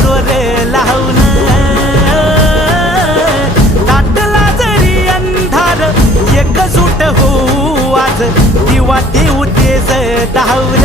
जोर लावून दाटला जरी अंधार एकजूट होऊ आज दिवा देऊ तेज दावर